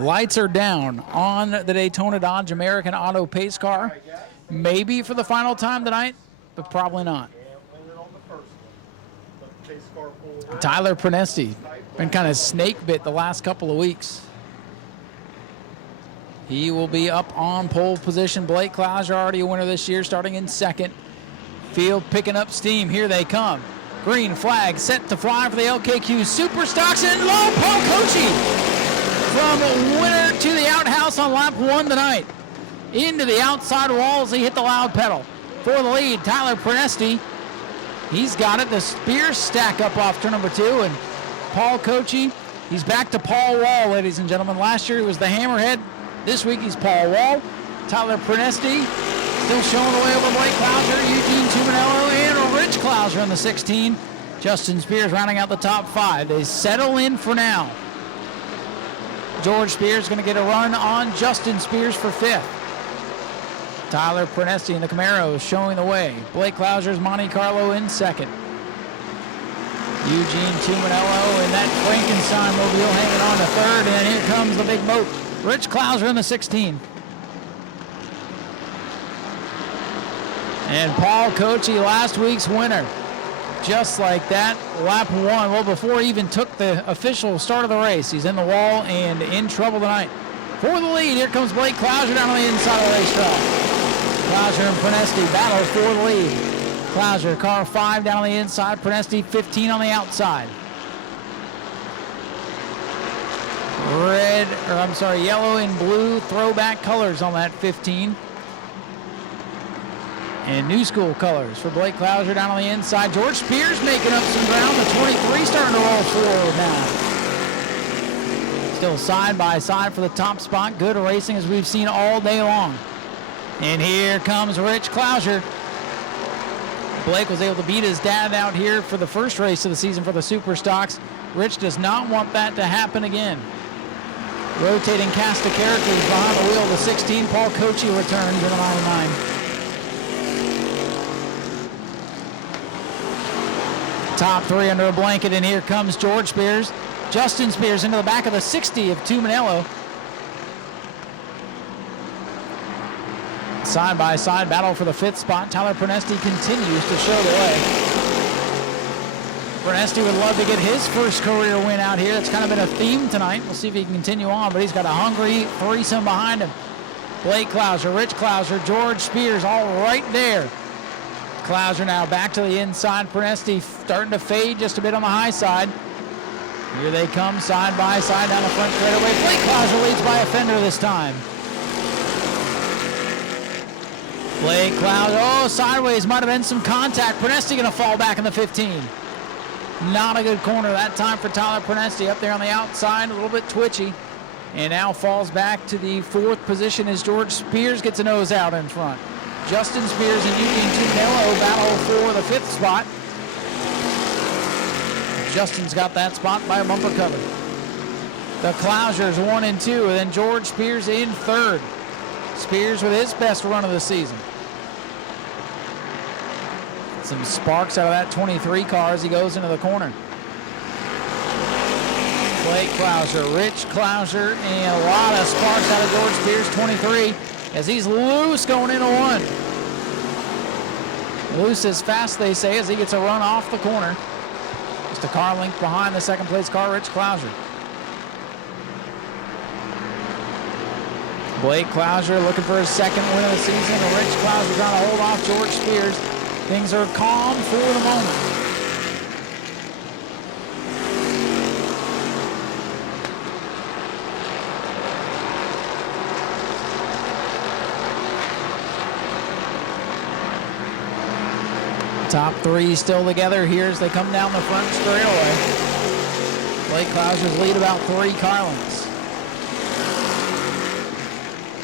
Lights are down on the Daytona Dodge American Auto Pace car. Maybe for the final time tonight, but probably not. Tyler Prenesti been kind of snake bit the last couple of weeks. He will be up on pole position. Blake Clouser already a winner this year, starting in second. Field picking up steam. Here they come. Green flag set to fly for the LKQ Super Stocks, and low Paul Cochi from winner to the outhouse on lap 1 tonight. Into the outside walls, he hit the loud pedal. For the lead, Tyler Prenesti. He's got it. The Spears stack up off turn number 2, and Paul Cochi, he's back to Paul Wall, ladies and gentlemen. Last year he was the Hammerhead. This week he's Paul Wall. Tyler Prenesti still showing the way over Blake Clouser, Eugene Tuminello, and Rich Clouser in the 16. Justin Spears rounding out the top 5. They settle in for now. George Spears going to get a run on Justin Spears for 5th. Tyler Prenesti in the Camaro showing the way. Blake Clouser's Monte Carlo in 2nd. Eugene Tuminello in that Frankenstein mobile hanging on to 3rd, and here comes the big boat. Rich Clouser in the 16. And Paul Cochi, last week's winner. Just like that, lap 1. Well, before he even took the official start of the race, he's in the wall and in trouble tonight. For the lead, here comes Blake Clouser down on the inside of the racetrack. Clouser and Prenesti battle for the lead. Clouser, car 5 down on the inside, Prenesti 15 on the outside. Yellow and blue throwback colors on that 15. And new school colors for Blake Clouser down on the inside. George Spears making up some ground. The 23 starting to roll forward now. Still side by side for the top spot. Good racing as we've seen all day long. And here comes Rich Clouser. Blake was able to beat his dad out here for the first race of the season for the Super Stocks. Rich does not want that to happen again. Rotating cast of characters behind the wheel of the 16. Paul Cochi returns in the 99. Top 3 under a blanket, and here comes George Spears. Justin Spears into the back of the 60 of Tuminello. Side-by-side battle for the 5th spot. Tyler Prenesti continues to show the way. Prenesti would love to get his first career win out here. It's kind of been a theme tonight. We'll see if he can continue on, but he's got a hungry threesome behind him. Blake Clouser, Rich Clouser, George Spears all right there. Clouser now back to the inside. Prenesti starting to fade just a bit on the high side. Here they come side by side down the front straightaway. Blake Clouser leads by a fender this time. Blake Clouser, sideways, might have been some contact. Prenesti going to fall back in the 15. Not a good corner that time for Tyler Prenesti up there on the outside, a little bit twitchy. And now falls back to the 4th position as George Spears gets a nose out in front. Justin Spears and Eugene Tuminello battle for the 5th spot. Justin's got that spot by a bumper cover. The Clousers 1 and 2, and then George Spears in 3rd. Spears with his best run of the season. Some sparks out of that 23 car as he goes into the corner. Blake Clouser, Rich Clouser, and a lot of sparks out of George Spears 23 as he's loose going into 1. Loose as fast, they say, as he gets a run off the corner. Just a car length behind the 2nd place car, Rich Clouser. Blake Clouser looking for his 2nd win of the season, and Rich Clouser trying to hold off George Spears. Things are calm for the moment. Top 3 still together here as they come down the front straightaway. Blake Clouser's lead about 3 car lengths.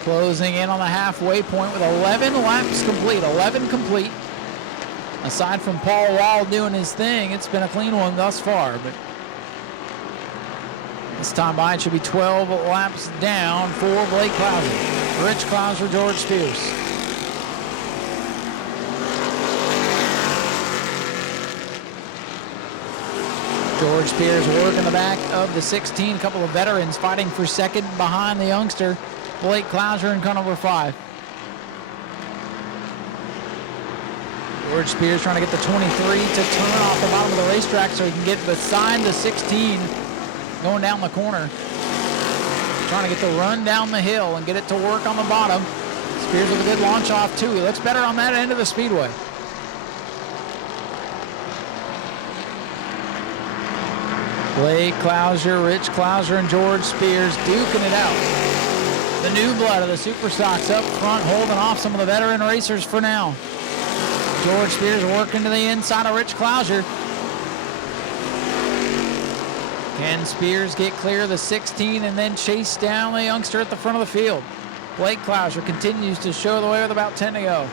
Closing in on the halfway point with 11 laps complete. 11 complete. Aside from Paul Wall doing his thing, it's been a clean one thus far. But this time by, it should be 12 laps down for Blake Clouser. Rich Clouser, George Spears. George Spears working the back of the 16. A couple of veterans fighting for second behind the youngster, Blake Clouser, in car number 5. George Spears trying to get the 23 to turn off the bottom of the racetrack so he can get beside the 16 going down the corner. Trying to get the run down the hill and get it to work on the bottom. Spears with a good launch off too. He looks better on that end of the speedway. Blake Clouser, Rich Clouser, and George Spears duking it out. The new blood of the Super Stocks up front holding off some of the veteran racers for now. George Spears working to the inside of Rich Clouser. Can Spears get clear of the 16 and then chase down the youngster at the front of the field? Blake Clouser continues to show the way with about 10 to go.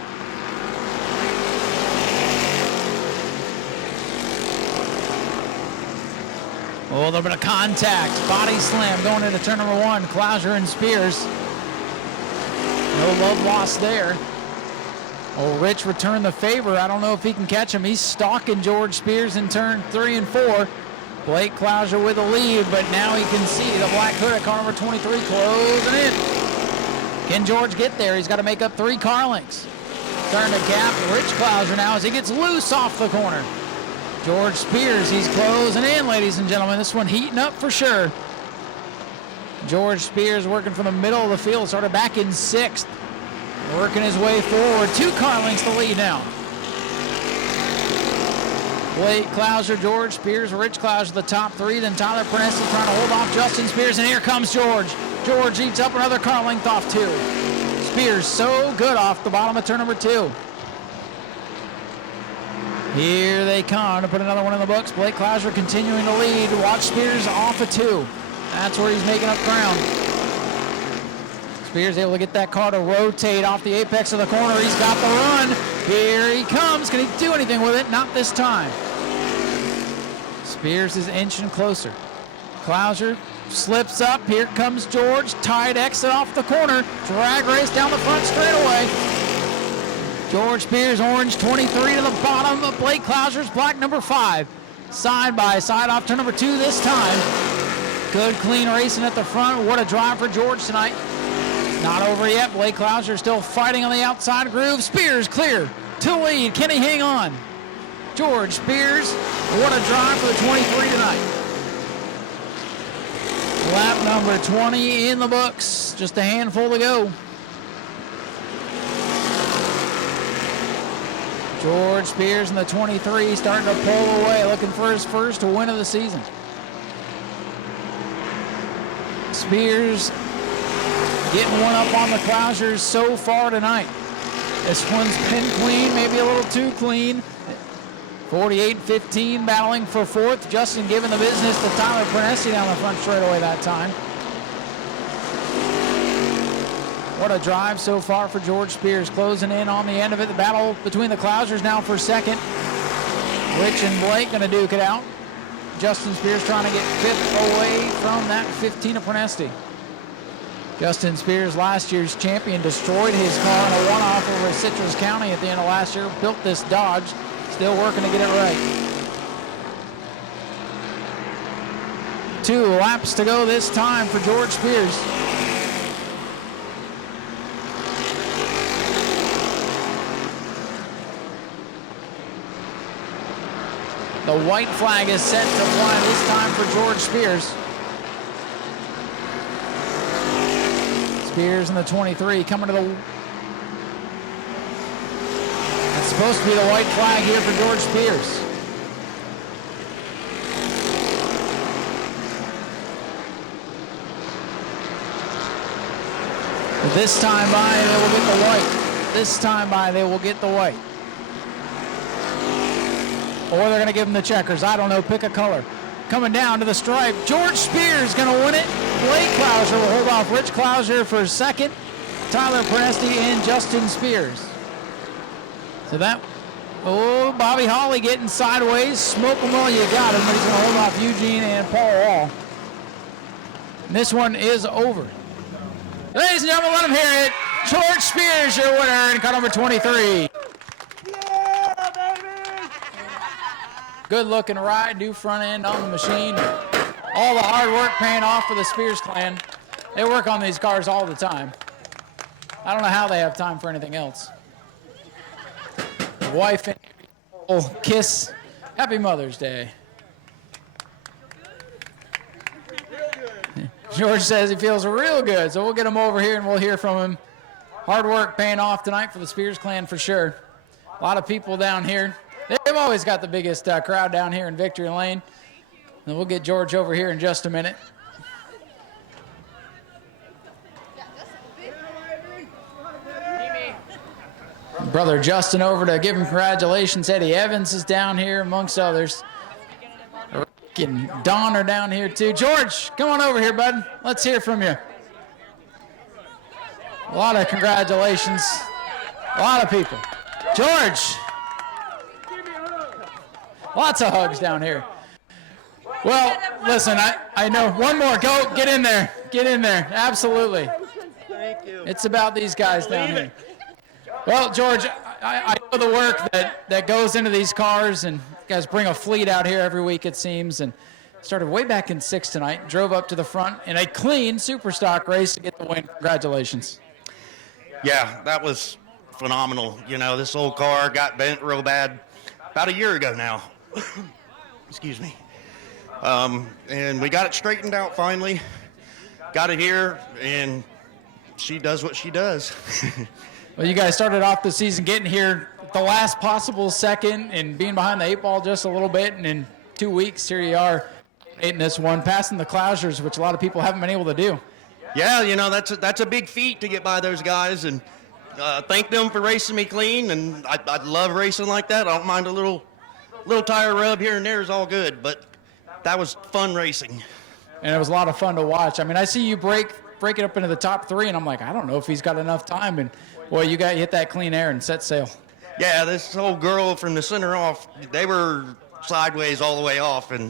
Oh, a little bit of contact. Body slam going into turn number 1. Clouser and Spears. No love lost there. Oh, Rich returned the favor. I don't know if he can catch him. He's stalking George Spears in turn 3 and 4. Blake Clouser with a lead, but now he can see the black hood at car number 23 closing in. Can George get there? He's got to make up 3 car lengths. Starting to gap Rich Clouser now as he gets loose off the corner. George Spears, he's closing in, ladies and gentlemen. This one heating up for sure. George Spears working from the middle of the field, started back in 6th. Working his way forward. 2 car lengths to lead now. Blake Clouser, George Spears, Rich Clouser, the top 3. Then Tyler Prenesti trying to hold off Justin Spears, and here comes George. George eats up another car length off 2. Spears so good off the bottom of turn number 2. Here they come to put another one in the books. Blake Clouser continuing to lead. Watch Spears off of 2. That's where he's making up ground. Spears able to get that car to rotate off the apex of the corner. He's got the run. Here he comes. Can he do anything with it? Not this time. Spears is inching closer. Clouser slips up. Here comes George. Tight exit off the corner. Drag race down the front straightaway. George Spears, orange 23 to the bottom of Blake Clouser's black number 5. Side by side off turn number 2 this time. Good clean racing at the front. What a drive for George tonight. Not over yet. Blake Clouser still fighting on the outside groove. Spears clear to lead. Can he hang on? George Spears, what a drive for the 23 tonight. Lap number 20 in the books. Just a handful to go. George Spears in the 23 starting to pull away, looking for his first win of the season. Spears getting one up on the Clousers so far tonight. This one's been clean, maybe a little too clean. 48-15 battling for 4th. Justin giving the business to Tyler Prenesti down the front straightaway that time. What a drive so far for George Spears, closing in on the end of it. The battle between the Clousers now for 2nd. Rich and Blake gonna duke it out. Justin Spears trying to get 5th away from that 15 of Prenesti. Justin Spears, last year's champion, destroyed his car in a one-off over Citrus County at the end of last year. Built this Dodge, still working to get it right. 2 laps to go this time for George Spears. The white flag is set to fly this time for George Spears. Spears in the 23 coming to the... That's supposed to be the white flag here for George Spears. But this time by, they will get the white. This time by, they will get the white. Or they're going to give him the checkers. I don't know. Pick a color. Coming down to the stripe. George Spears going to win it. Blake Clouser will hold off Rich Clouser for 2nd. Tyler Prenesti and Justin Spears. So that... Oh, Bobby Hawley getting sideways. Smoke him while you got him. But he's going to hold off Eugene and Paul Wall. And this one is over. Ladies and gentlemen, let him hear it. George Spears, your winner in car number 23. Good looking ride, new front end on the machine. All the hard work paying off for the Spears clan. They work on these cars all the time. I don't know how they have time for anything else. The wife and kiss. Happy Mother's Day. George says he feels real good, so we'll get him over here and we'll hear from him. Hard work paying off tonight for the Spears clan for sure. A lot of people down here. They've always got the biggest crowd down here in Victory Lane. And we'll get George over here in just a minute. Brother Justin over to give him congratulations. Eddie Evans is down here amongst others. Rick and Don are down here too. George, come on over here, bud. Let's hear from you. A lot of congratulations. A lot of people. George. Lots of hugs down here. Well, listen, I know. One more. Go. Get in there. Get in there. Absolutely. Thank you. It's about these guys down here. Well, George, I know the work that goes into these cars, and you guys bring a fleet out here every week, it seems, and started way back in 6 tonight, drove up to the front in a clean super stock race to get the win. Congratulations. Yeah, that was phenomenal. You know, this old car got bent real bad about a year ago now. Excuse me. And we got it straightened out finally. Got it here, and she does what she does. Well, you guys started off the season getting here the last possible second and being behind the 8 ball just a little bit, and in 2 weeks, here you are in this one, passing the Clousers, which a lot of people haven't been able to do. Yeah, you know, that's a big feat to get by those guys, and thank them for racing me clean, and I love racing like that. I don't mind a little tire rub here and there is all good, but that was fun racing. And it was a lot of fun to watch. I mean, I see you break it up into the top 3, and I'm like, I don't know if he's got enough time, and boy, you hit that clean air and set sail. Yeah, this whole girl from the center off, they were sideways all the way off, and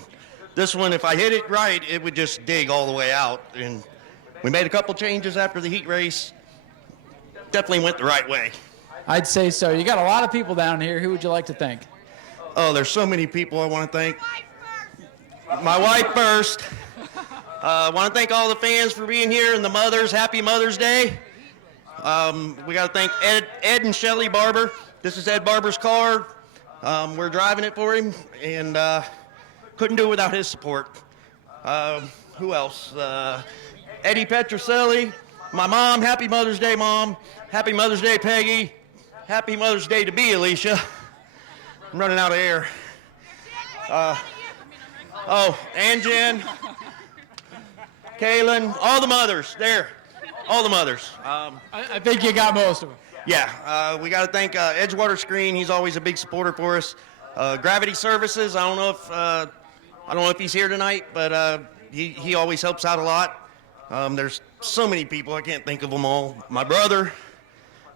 this one, if I hit it right, it would just dig all the way out, and we made a couple changes after the heat race. Definitely went the right way. I'd say so. You got a lot of people down here. Who would you like to thank? Oh, there's so many people I want to thank. My wife first. I want to thank all the fans for being here and the mothers. Happy Mother's Day. We got to thank Ed and Shelly Barber. This is Ed Barber's car. We're driving it for him, and couldn't do it without his support. Who else? Eddie Petroselli. My mom. Happy Mother's Day, Mom. Happy Mother's Day, Peggy. Happy Mother's Day to be Alicia. I'm running out of air. And Jen. Kaylin. All the mothers. There. All the mothers. I think you got most of them. Yeah. We got to thank Edgewater Screen. He's always a big supporter for us. Gravity Services. I don't know if he's here tonight, but he always helps out a lot. There's so many people, I can't think of them all. My brother,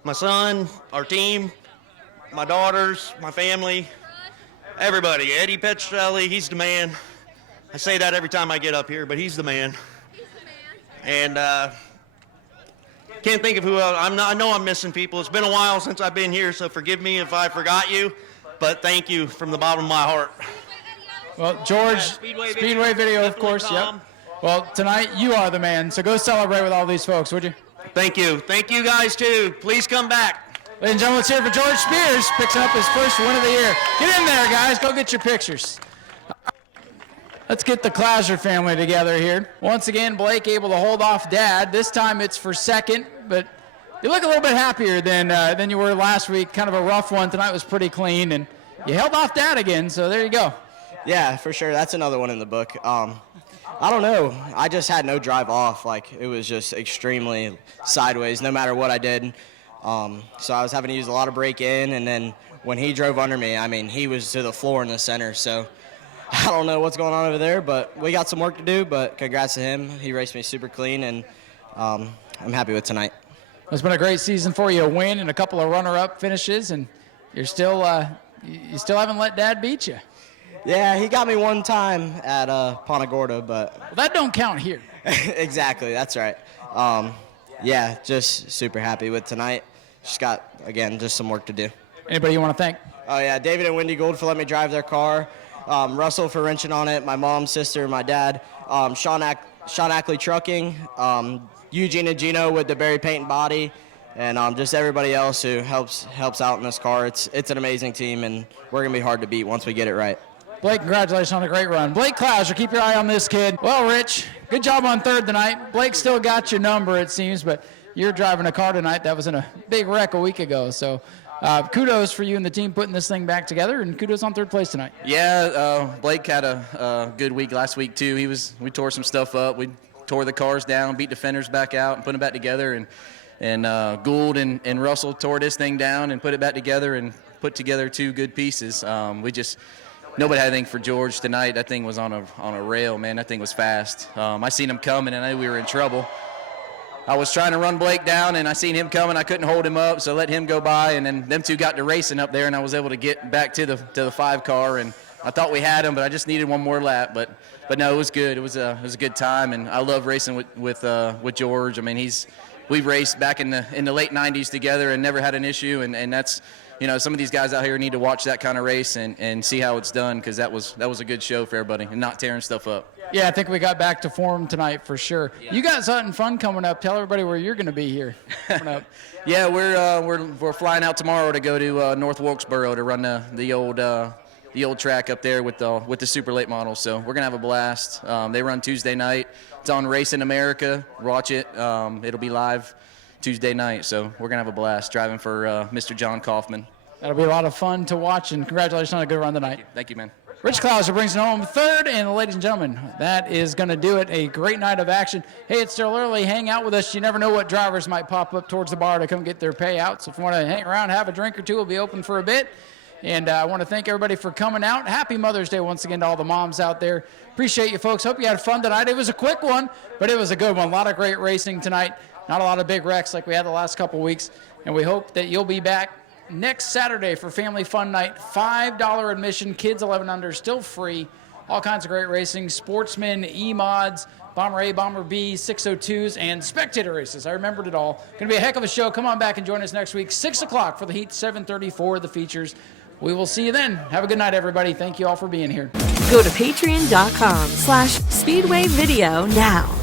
my son, our team, my daughters, my family, everybody. Eddie Petroselli, he's the man. I say that every time I get up here, but he's the man. He's the man. And can't think of who else. I know I'm missing people. It's been a while since I've been here, so forgive me if I forgot you, but thank you from the bottom of my heart. Well, George, Speedway video, of course, yep. Well, tonight you are the man, so go celebrate with all these folks, would you? Thank you. Thank you guys, too. Please come back. Ladies and gentlemen, let's hear it for George Spears, picking up his first win of the year. Get in there, guys. Go get your pictures. Let's get the Clouser family together here. Once again, Blake able to hold off Dad. This time it's for second, but you look a little bit happier than you were last week. Kind of a rough one. Tonight was pretty clean, and you held off Dad again, so there you go. Yeah, for sure. That's another one in the book. I don't know. I just had no drive off. Like, it was just extremely sideways no matter what I did. So I was having to use a lot of brake in, and then when he drove under me, I mean, he was to the floor in the center. So I don't know what's going on over there, but we got some work to do, but congrats to him. He raced me super clean, and I'm happy with tonight. It's been a great season for you, a win and a couple of runner-up finishes, and you still haven't let Dad beat you. Yeah, he got me one time at Punta Gorda, but... Well, that don't count here. Exactly, that's right. Yeah, just super happy with tonight. Just got, again, just some work to do. Anybody you want to thank? Oh, yeah, David and Wendy Gould for letting me drive their car. Russell for wrenching on it, my mom, sister, my dad, Sean Ackley Trucking, Eugene and Gino with the Berry Paint and Body, and just everybody else who helps out in this car. It's an amazing team, and we're going to be hard to beat once we get it right. Blake, congratulations on a great run. Blake Clouser, keep your eye on this kid. Well, Rich, good job on third tonight. Blake still got your number, it seems, but you're driving a car tonight that was in a big wreck a week ago. So kudos for you and the team putting this thing back together, and kudos on third place tonight. Yeah, Blake had a good week last week, too. We tore some stuff up. We tore the cars down, beat the fenders back out, and put them back together. And Gould and Russell tore this thing down and put it back together and put together two good pieces. Nobody had anything for George tonight. That thing was on a rail, man. That thing was fast. I seen him coming, and I knew we were in trouble. I was trying to run Blake down, and I seen him coming. I couldn't hold him up, so let him go by, and then them two got to racing up there, and I was able to get back to the 5 car, and I thought we had him, but I just needed one more lap. But no, it was good. It was a good time, and I love racing with George. I mean, we've raced back in the late 90s together and never had an issue, and that's. Some of these guys out here need to watch that kind of race and see how it's done, because that was a good show for everybody and not tearing stuff up. Yeah, I think we got back to form tonight for sure. Yeah. You got something fun coming up. Tell everybody where you're going to be here coming up. Yeah, we're flying out tomorrow to go to North Wilkesboro to run the old track up there with the super late models. So we're gonna have a blast. They run Tuesday night. It's on Racing America. Watch it. It'll be live Tuesday night, so we're going to have a blast driving for Mr. John Kaufman. That'll be a lot of fun to watch, and congratulations on a good run tonight. Thank you, man. Rich Clouser brings it home third, and ladies and gentlemen, that is going to do it. A great night of action. Hey, it's still early. Hang out with us. You never know what drivers might pop up towards the bar to come get their payouts. So if you want to hang around, have a drink or two, we'll be open for a bit. And I want to thank everybody for coming out. Happy Mother's Day once again to all the moms out there. Appreciate you folks. Hope you had fun tonight. It was a quick one, but it was a good one. A lot of great racing tonight. Not a lot of big wrecks like we had the last couple weeks. And we hope that you'll be back next Saturday for Family Fun Night. $5 admission, kids 11 under, still free. All kinds of great racing, sportsmen, E-mods, Bomber A, Bomber B, 602s, and spectator races. I remembered it all. Going to be a heck of a show. Come on back and join us next week, 6 o'clock for the heat, 7:30 for the features. We will see you then. Have a good night, everybody. Thank you all for being here. Go to patreon.com/Speedway Video now.